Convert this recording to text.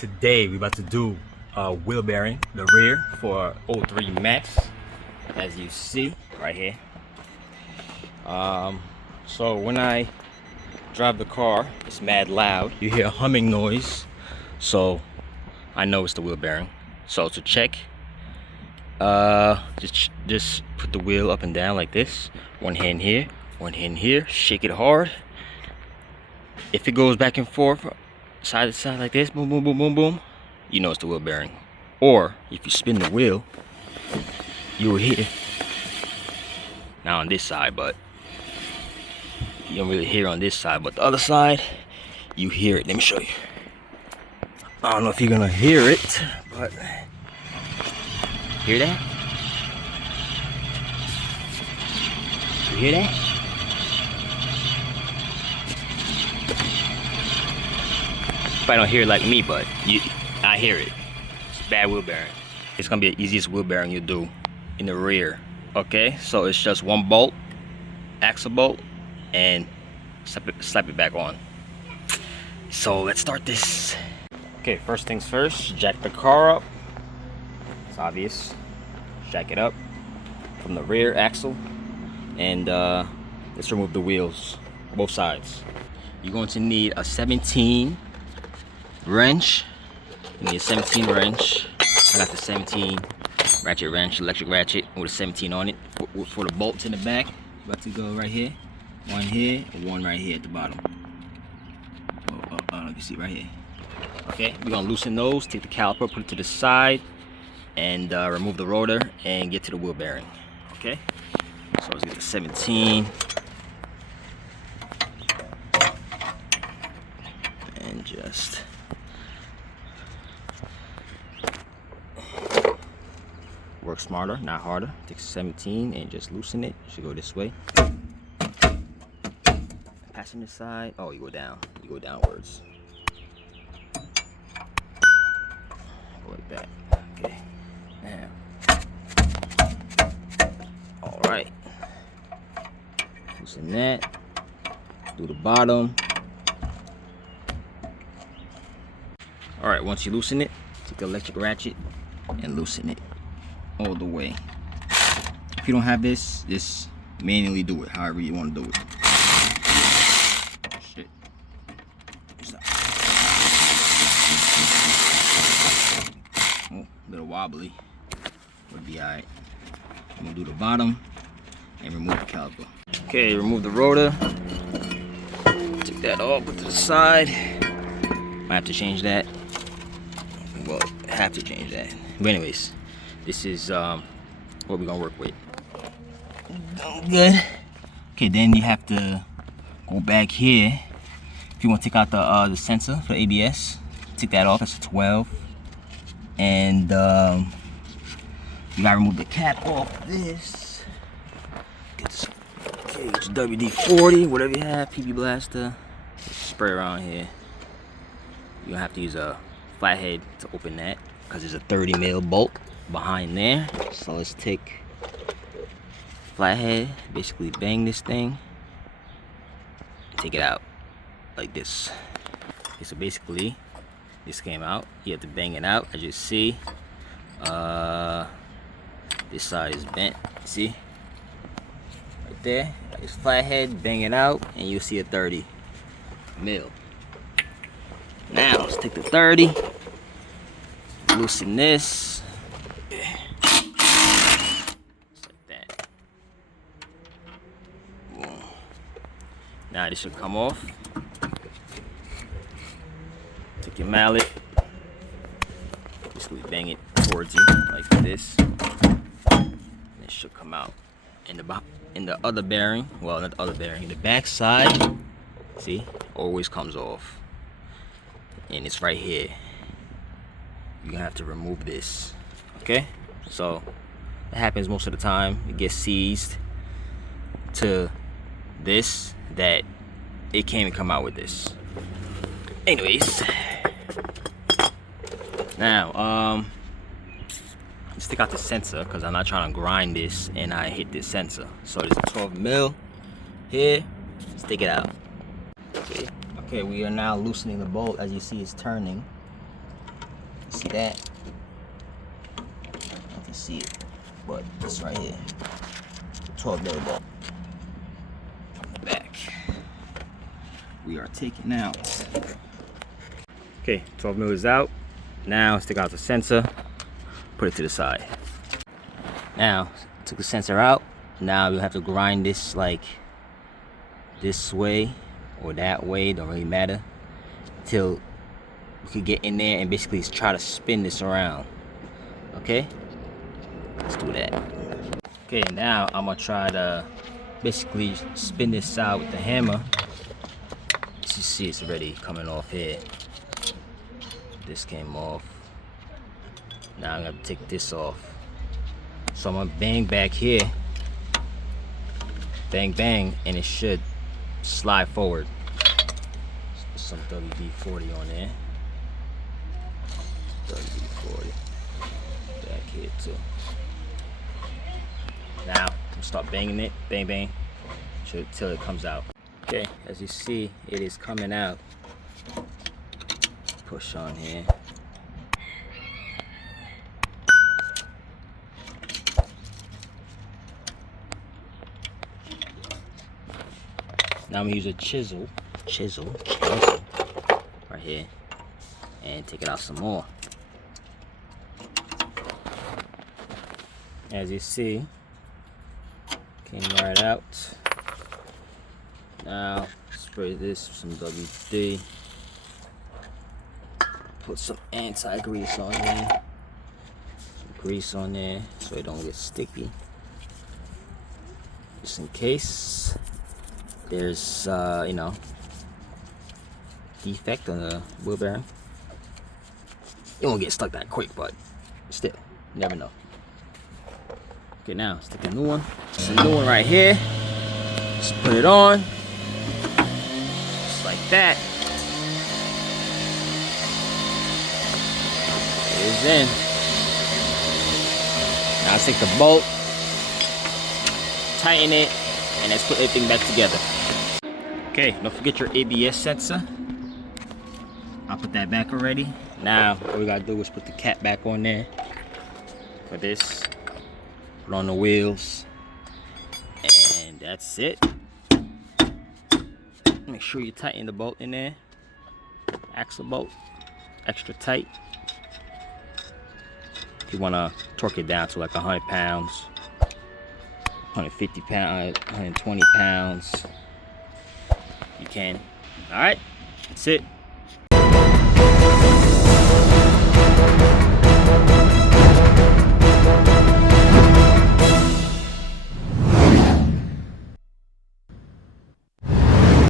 Today we're about to do a wheel bearing, the rear for 03 Max, as you see right here. So when I drive the car, it's mad loud. You hear a humming noise, so I know it's the wheel bearing. So to check, just put the wheel up and down like this. One hand here, one hand here. Shake it hard. If it goes back and forth, side to side like this, boom, boom, boom, boom, boom, you know it's the wheel bearing. Or if you spin the wheel, you will hear. Now on this side, but you don't really hear on this side, but the other side, you hear it. Let me show you. I don't know if you're gonna hear it, but hear that? You hear that? I don't hear it like me, but I hear it. It's bad wheel bearing. It's gonna be the easiest wheel bearing you do in the rear. Okay, so it's just one bolt, axle bolt, and slap it back on. So let's start this. Okay, first things first, jack the car up. It's obvious. Jack it up from the rear axle, and let's remove the wheels, both sides. You're going to need a 17 wrench. You need a 17 wrench. I got the 17 ratchet wrench, electric ratchet with a 17 on it for the bolts in the back. About to go right here, and one right here at the bottom. You can see right here. Okay, we're gonna loosen those. Take the caliper, put it to the side, and remove the rotor and get to the wheel bearing. Okay, so let's get the 17. And just work smarter, not harder. Take 17 and just loosen it. Should go this way. Passenger side. Oh, you go down. You go downwards. Go like that. Okay. Now. All right. Loosen that. Do the bottom. All right. Once you loosen it, take the electric ratchet and loosen it all the way. If you don't have this, just manually do it however you want to do it. Shit. Oh, a little wobbly. Would be alright. I'm gonna do the bottom and remove the caliper. Okay, remove the rotor. Take that off, put it to the side. Might have to change that. Well, have to change that. But anyways, this is what we're gonna work with. Good. Okay, then you have to go back here. If you want to take out the sensor for ABS, take that off. That's a 12. And you gotta remove the cap off this. Get this cage WD-40, whatever you have, PB Blaster. Just spray around here. You don't have to use a flathead to open that because there's a 30 mil bolt behind there. So let's take flathead, basically bang this thing, take it out like this. Okay, so basically this came out. You have to bang it out. As you see, this side is bent. See right there, this flathead, bang it out, and you'll see a 30 mil. Now let's take the 30, loosen this. Now this should come off. Take your mallet, basically bang it towards you like this. And it should come out. In the other bearing, well, not the other bearing, the back side, see, always comes off. And it's right here. You're gonna have to remove this. Okay? So it happens most of the time. It gets seized to this, that it can't even come out with this. Anyways, now let's take out the sensor because I'm not trying to grind this and I hit this sensor. So there's a 12 mil here. Let's take it out. Okay, we are now loosening the bolt. As you see, it's turning. see that? I can see it, but it's right here. 12 mil ball. From the back, we are taking out. Okay, 12 mil is out. Now let's take out the sensor, put it to the side. Now, took the sensor out. Now we'll have to grind this like this way or that way, don't really matter, till we could get in there and basically try to spin this around. Okay, let's do that. Okay, now I'm gonna try to basically spin this side with the hammer. As you see, it's already coming off here. This came off. Now I'm gonna take this off. So I'm gonna bang back here. Bang, bang, and it should slide forward. Let's put some WD-40 on there. WD-40. Back here too. Now, start banging it. Bang, bang. Till it comes out. Okay, as you see, it is coming out. Push on here. Now I'm gonna use a chisel right here and take it out some more. As you see, came right out. Now spray this with some WD. Put some anti-grease on there. Some grease on there so it don't get sticky. Just in case there's you know, defect on the wheel bearing. It won't get stuck that quick, but still, you never know. Okay, now stick a new one. It's a new one right here. Just put it on, just like that. It is in. Now let's take the bolt, tighten it, and let's put everything back together. Okay, don't forget your ABS sensor. I'll put that back already. Now, what we gotta do is put the cap back on there for this. Put on the wheels. And that's it. Make sure you tighten the bolt in there. Axle bolt, extra tight. If you wanna torque it down to like 100 pounds, 150 pounds, 120 pounds, you can. All right, that's it.